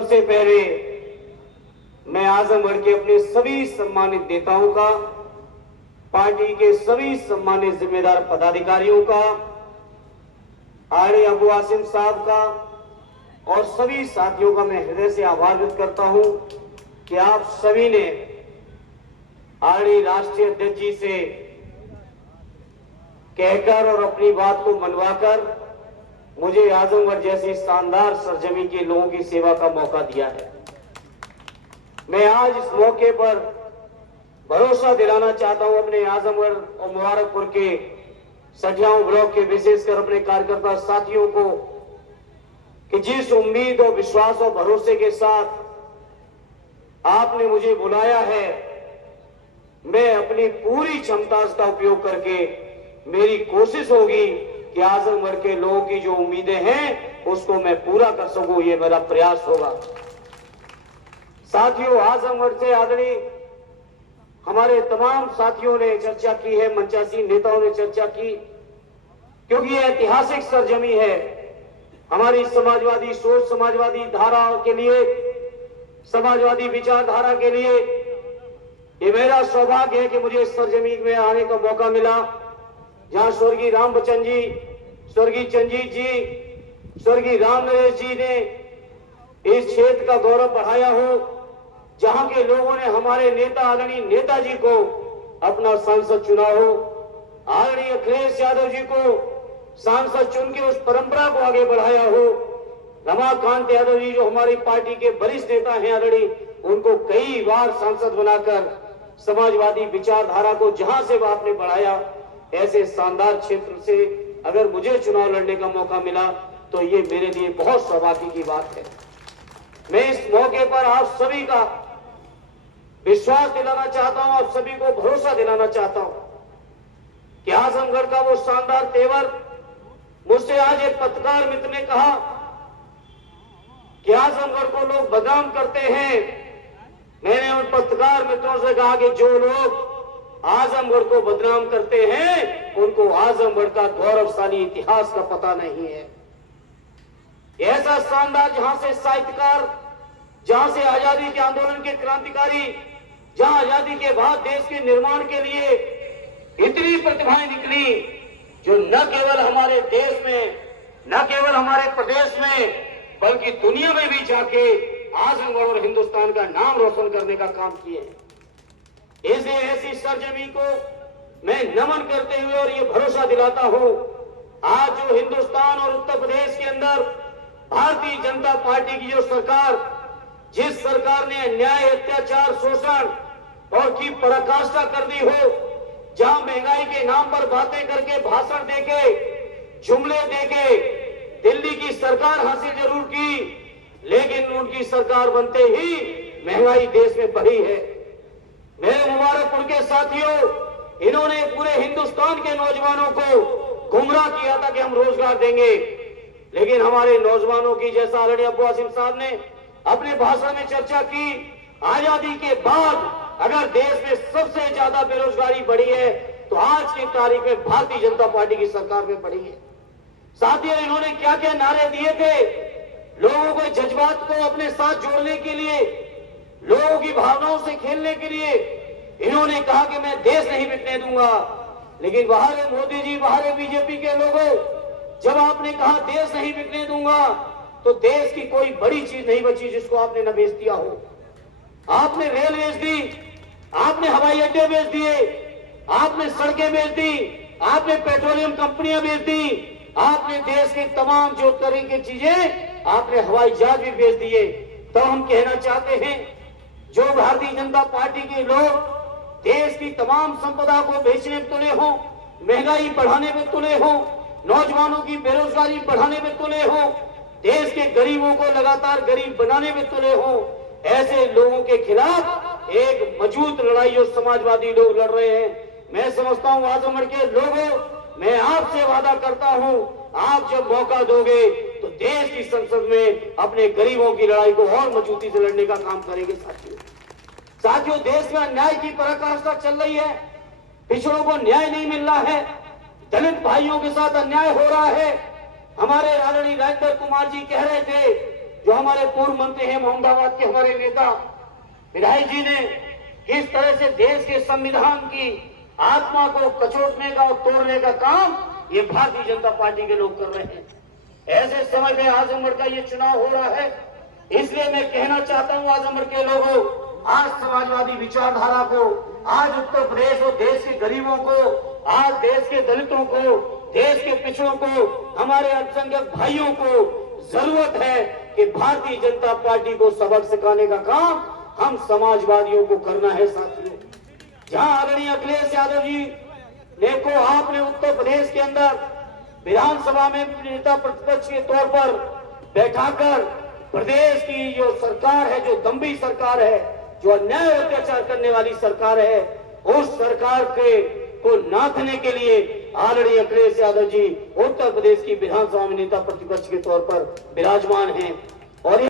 सबसे पहले मैं आजमगढ़ के अपने सभी सम्मानित नेताओं का, पार्टी के सभी सम्मानित जिम्मेदार पदाधिकारियों का, आरडी अबू आसिम साहब का और सभी साथियों का मैं हृदय से आभार व्यक्त करता हूं कि आप सभी ने आरडी राष्ट्रीय अध्यक्ष जी से कहकर और अपनी बात को मनवाकर मुझे आजमगढ़ जैसी शानदार सरजमी के लोगों की सेवा का मौका दिया है। मैं आज इस मौके पर भरोसा दिलाना चाहता हूं अपने आजमगढ़ और मुबारकपुर के सठियाओं ब्लॉक के विशेषकर अपने कार्यकर्ता साथियों को कि जिस उम्मीद और विश्वास और भरोसे के साथ आपने मुझे बुलाया है, मैं अपनी पूरी क्षमता का उपयोग करके मेरी कोशिश होगी कि आजमगढ़ के लोगों की जो उम्मीदें हैं उसको मैं पूरा कर सकूं, ये मेरा प्रयास होगा। साथियों, आजमगढ़ से आदरणीय हमारे तमाम साथियों ने चर्चा की है, मंचासीन नेताओं ने चर्चा की, क्योंकि यह ऐतिहासिक सरजमी है हमारी समाजवादी सोच, समाजवादी धारा के लिए, समाजवादी विचारधारा के लिए। ये मेरा सौभाग्य है कि मुझे इस सरजमी में आने का मौका मिला, जहां स्वर्गीय राम बच्चन जी, स्वर्गीय चंजीत जी, स्वर्गीय राम नरेश जी ने इस क्षेत्र का गौरव बढ़ाया हो, जहां के लोगों ने हमारे नेता आदरणीय नेताजी को अपना सांसद चुना हो, आदरणीय अखिलेश यादव जी को सांसद चुन के उस परंपरा को आगे बढ़ाया हो, रमाकांत यादव जी जो हमारी पार्टी के वरिष्ठ नेता हैं आदरणीय, उनको कई बार सांसद बनाकर समाजवादी विचारधारा को जहां से आपने बढ़ाया, ऐसे शानदार क्षेत्र से अगर मुझे चुनाव लड़ने का मौका मिला तो ये मेरे लिए बहुत सौभाग्य की बात है। मैं इस मौके पर आप सभी का विश्वास दिलाना चाहता हूं, आप सभी को भरोसा दिलाना चाहता हूं कि आजमगढ़ का वो शानदार तेवर, मुझसे आज एक पत्रकार मित्र ने कहा कि आजमगढ़ को लोग बदनाम करते हैं। मैंने उन पत्रकार मित्रों से कहा कि जो लोग आजमगढ़ को बदनाम करते हैं उनको आजमगढ़ का गौरवशाली इतिहास का पता नहीं है। ऐसा शानदार, जहां से साहित्यकार, जहां से आजादी के आंदोलन के क्रांतिकारी, जहां आजादी के बाद देश के निर्माण के लिए इतनी प्रतिभाएं निकली, जो न केवल हमारे देश में, न केवल हमारे प्रदेश में, बल्कि दुनिया में भी जाके आजमगढ़ और हिंदुस्तान का नाम रोशन करने का काम किए। इसलिए ऐसी सरजमी को मैं नमन करते हुए और ये भरोसा दिलाता हूं, आज जो हिंदुस्तान और उत्तर प्रदेश के अंदर भारतीय जनता पार्टी की जो सरकार, जिस सरकार ने अन्याय, अत्याचार, शोषण और की पराकाष्ठा कर दी हो, जहां महंगाई के नाम पर बातें करके, भाषण देके, जुमले देके दिल्ली की सरकार हासिल जरूर की, लेकिन उनकी सरकार बनते ही महंगाई देश में बढ़ी है। मेरे मुबारकपुर के साथियों, इन्होंने पूरे हिंदुस्तान के नौजवानों को गुमराह किया था कि हम रोजगार देंगे, लेकिन हमारे नौजवानों की, जैसा आदरणीय अबू आसिम साहब ने अपने भाषण में चर्चा की, आजादी के बाद अगर देश में सबसे ज्यादा बेरोजगारी बढ़ी है तो आज की तारीख में भारतीय जनता पार्टी की सरकार में बढ़ी है। साथियों, इन्होंने क्या क्या नारे दिए थे, लोगों के जज्बात को अपने साथ जोड़ने के लिए, लोगों की भावनाओं से खेलने के लिए। इन्होंने कहा कि मैं देश नहीं बिकने दूंगा, लेकिन बाहर है मोदी जी, बाहर है बीजेपी के लोगों, जब आपने कहा देश नहीं बिकने दूंगा तो देश की कोई बड़ी चीज नहीं बची जिसको आपने न बेच दिया हो। आपने रेल बेच दी, आपने हवाई अड्डे बेच दिए, आपने सड़कें बेच दी, आपने पेट्रोलियम कंपनियां बेच दी, आपने देश के तमाम जो तरह की चीजें, आपने हवाई जहाज भी बेच दिए। तो हम कहना चाहते हैं, जो भारतीय जनता पार्टी के लोग देश की तमाम संपदा को बेचने में तुले हो, महंगाई बढ़ाने में तुले हो, नौजवानों की बेरोजगारी बढ़ाने में तुले हो, देश के गरीबों को लगातार गरीब बनाने में तुले हो, ऐसे लोगों के खिलाफ एक मजबूत लड़ाई जो समाजवादी लोग लड़ रहे हैं। मैं समझता हूं आजमगढ़ के लोगों, मैं आपसे वादा करता हूं, आप जब मौका दोगे तो देश की संसद में अपने गरीबों की लड़ाई को और मजबूती से लड़ने का काम करेंगे। साथियों, देश में अन्याय की पराकाष्ठा चल रही है, पिछड़ों को न्याय नहीं मिल रहा है, दलित भाइयों के साथ अन्याय हो रहा है। हमारे आदरणीय राजेंद्र कुमार जी कह रहे थे जो हमारे पूर्व मंत्री हैं मोहम्मदाबाद के हमारे नेता विधायक जी ने किस तरह से देश के संविधान की आत्मा को कचोटने का और तोड़ने का काम ये भारतीय जनता पार्टी के लोग कर रहे हैं। ऐसे समय में आजमगढ़ का ये चुनाव हो रहा है, इसलिए मैं कहना चाहता हूं आजमगढ़ के लोगों, आज समाजवादी विचारधारा को, आज उत्तर प्रदेश और देश के गरीबों को, आज देश के दलितों को, देश के पिछड़ों को, हमारे अल्पसंख्यक भाइयों को जरूरत है कि भारतीय जनता पार्टी को सबक सिखाने का काम हम समाजवादियों को करना है। साथियों, जहां आदरणीय अखिलेश यादव जी ने को आपने उत्तर प्रदेश के अंदर विधानसभा में नेता प्रतिपक्ष के तौर पर बैठाकर प्रदेश की जो सरकार है, जो दम्भी सरकार है, जो अन्याय अत्याचार करने वाली सरकार है, उस सरकार के को नाथने के लिए आदरणीय अखिलेश यादव जी उत्तर प्रदेश की विधानसभा में नेता प्रतिपक्ष के तौर पर विराजमान हैं। और